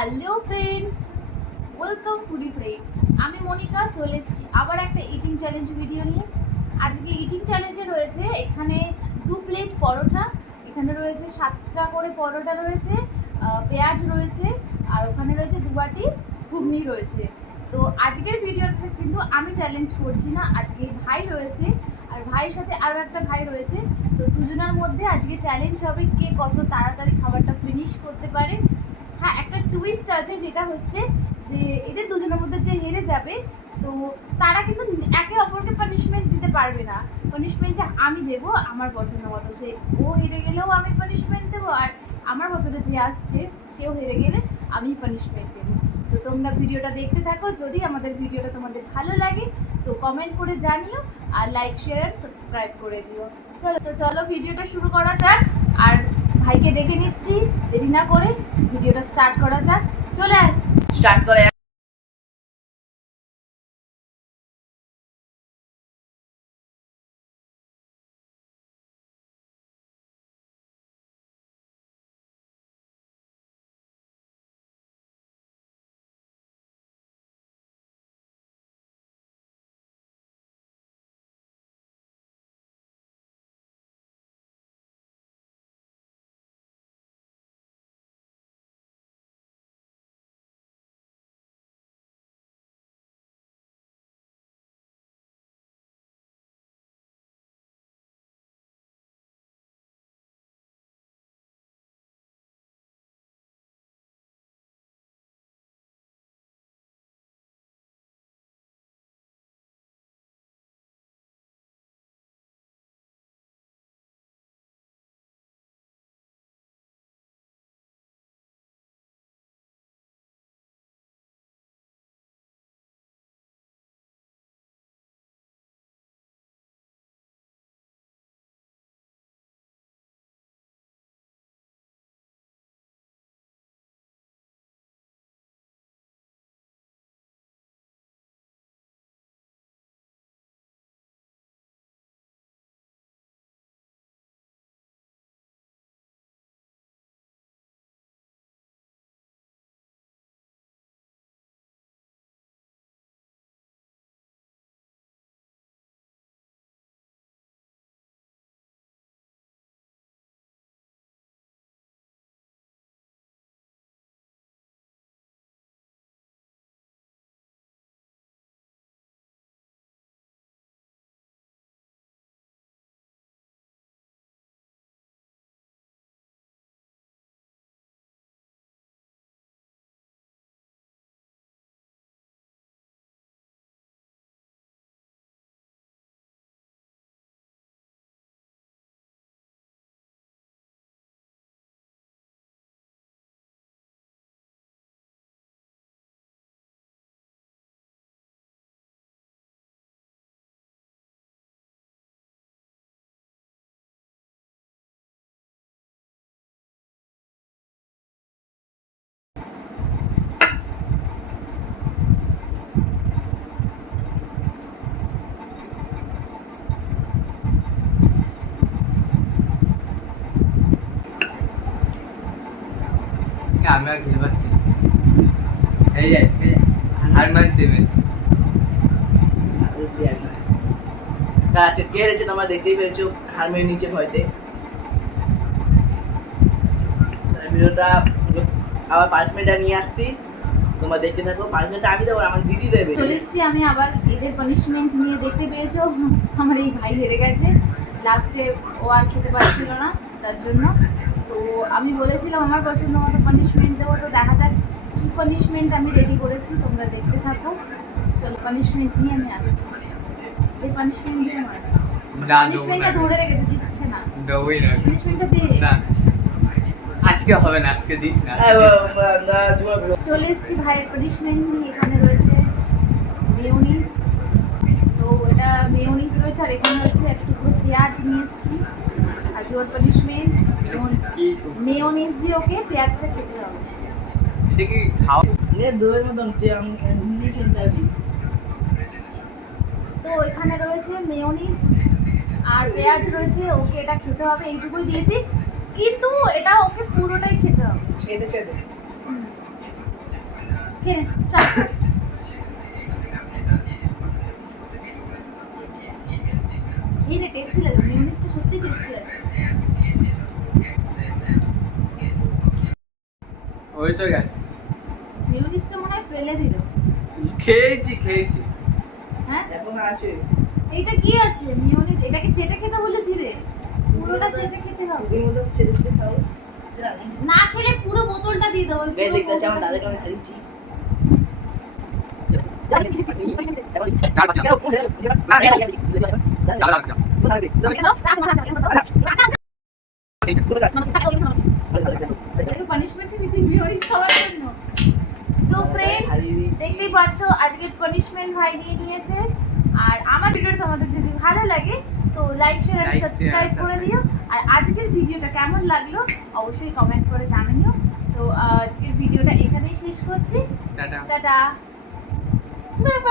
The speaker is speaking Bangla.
Hello friends, welcome foodie friends. আমি মনিকা চলে এসেছি আবার একটা ইটিং চ্যালেঞ্জ ভিডিও নিয়ে। আজকে ইটিং চ্যালেঞ্জে রয়েছে এখানে 2 প্লেট পরোটা, এখানে রয়েছে 7টা করে পরোটা রয়েছে, পেঁয়াজ রয়েছে, আর ওখানে রয়েছে 2 বাটি ঘুগনি রয়েছে। তো আজকের ভিডিওতে কিন্তু আমি চ্যালেঞ্জ করছি না, আজকে ভাই রয়েছে আর ভাইয়ের সাথে আরও একটা ভাই রয়েছে। তো দুজনের মধ্যে আজকে চ্যালেঞ্জ হবে কে কত তাড়াতাড়ি খাবারটা ফিনিশ করতে পারে। হ্যাঁ, একটা টুইস্ট আছে, যেটা হচ্ছে যে এদের দুজনের মধ্যে যে হেরে যাবে তো তারা কিন্তু একে অপরকে পানিশমেন্ট দিতে পারবে না। পানিশমেন্টটা আমি দেবো আমার পছন্দ মতো। সে ও হেরে গেলেও আমি পানিশমেন্ট দেবো, আর আমার মতটা যে আসছে সেও হেরে গেলে আমি পানিশমেন্ট দেবো। তো তোমরা ভিডিওটা দেখতে থাকো। যদি আমাদের ভিডিওটা তোমাদের ভালো লাগে তো কমেন্ট করে জানিও, আর লাইক শেয়ার আর সাবস্ক্রাইব করে দিও। চলো ভিডিওটা শুরু করা যাক। আর ভাইকে ডেকে নিচ্ছি, দেরি না করে ভিডিওটা স্টার্ট করা যাক। চলে আয়, স্টার্ট করে। আমি আর খেতে পারছি না। এই হার মানছি আমি। তা আজকে কে হেরেছে তোমরা দেখতেই পেরেছো, হারমের নিচে ভয়তে। ভিডিওটা আবার পানিশমেন্টটা নিয়ে আসছি, তোমরা দেখতে থাকো। পানিশমেন্টটা আমি দেবো, আমার দিদি দেবে। চলে এসেছি আমি আবার এদের পানিশমেন্ট নিয়ে। দেখতে পেয়েছো আমার এই ভাই হেরে গেছে, লাস্টে ও আর খেতে পারছিল না তার জন্য। তো আমি বলেছিলাম আমার পছন্দ মতো পানিশমেন্ট দেবো, তো দেখা যাক কী পানিশমেন্ট আমি রেডি করেছি, তোমরা দেখতে থাকো। চলো পানিশমেন্ট নিয়ে আমি আসছি। এই পানিশমেন্ট দিয়ে আমার না, দেবো পানিশমেন্টটা না। ধরে রেখেছে, দিচ্ছে না। দেবোই না। পানিশমেন্টটা দে। না, আজকে হবে না, আজকে দিস না। চলে এসেছি ভাইয়ের পানিশমেন্ট নিয়ে। এখানে রয়েছে মেয়োনিজ, তো এটা মেয়োনিজ রয়েছে, আর এখানে হচ্ছে একটু পেঁয়াজ নিয়ে এসেছি। আজ ওর পানিশমেন্ট মেয়োনিজ দিয়ে ওকে পেঁয়াজটা খেতে হবে। এটা কি খাওয়া? দইয়ের মতন তো এখানে রয়েছে মেয়োনিজ আর পেঁয়াজ রয়েছে, ওকে এটা খেতে হবে, এইটুকুই দিয়েছি, কিন্তু এটা ওকে পুরোটাই খেতে হবে। ছেড়ে ছেড়ে খেয়ে নে, চা। এই রে টেস্টি লাগে, মিউনিসটা সত্যি টেস্টি আছে। ওই তো গেছে। মিউনিসটা মনে হয় ফেলে দিল। খেয়েছি। হ্যাঁ এখন আছে এইটা কি আছে মিউনিস? এটাকে চেটে খেতে বলেছি রে, পুরোটা চেটে খেতে হবে। এর মধ্যে ছেড়ে ছেড়ে খাও না খেলে পুরো বোতলটা দিয়ে দেবো। গায়ে দেখতে হচ্ছে আমার দাদাকে আমি হারিয়েছি পানিশমেন্ট দিতে মিউনিস খাওয়ার জন্য। তো ফ্রেন্ডস দেখতেই পাচ্ছ আজকে পানিশমেন্ট ভাই দিয়ে নিয়েছে। আর আমার ভিডিওটা তোমাদের যদি ভালো লাগে তো লাইক শেয়ার আর Like, share, সাবস্ক্রাইব করে subscribe. দিও। আর আজকের ভিডিওটা কেমন লাগলো অবশ্যই কমেন্ট করে জানিও। তো আজকের ভিডিওটা এখানেই শেষ করছি। টাটা। Tata, bye bye.